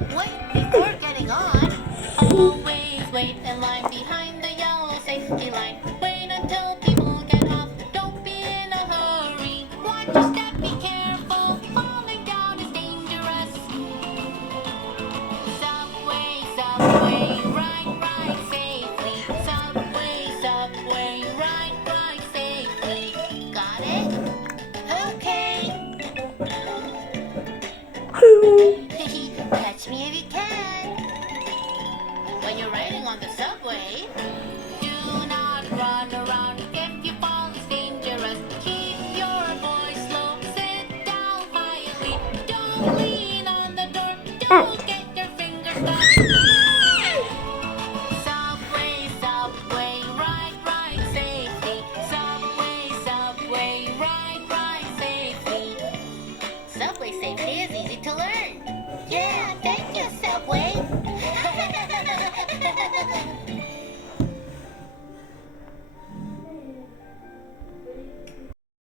Wait before getting on. Always wait in line behind the yellow safety line. Wait until people get off. Don't be in a hurry. Watch your step, be careful. Falling down is dangerous. Subway, subway, ride safely. Subway, subway, ride safely. Got it? Okay. Catch me if you can. When you're riding on the subway, do not run around. If you fall, it's dangerous. Keep your voice low. Sit down quietly. Don't lean on the door. Don't get your fingers stuck. Subway, subway, ride safely. Subway, subway, ride safely. Subway safety is easy to learn. Yeah.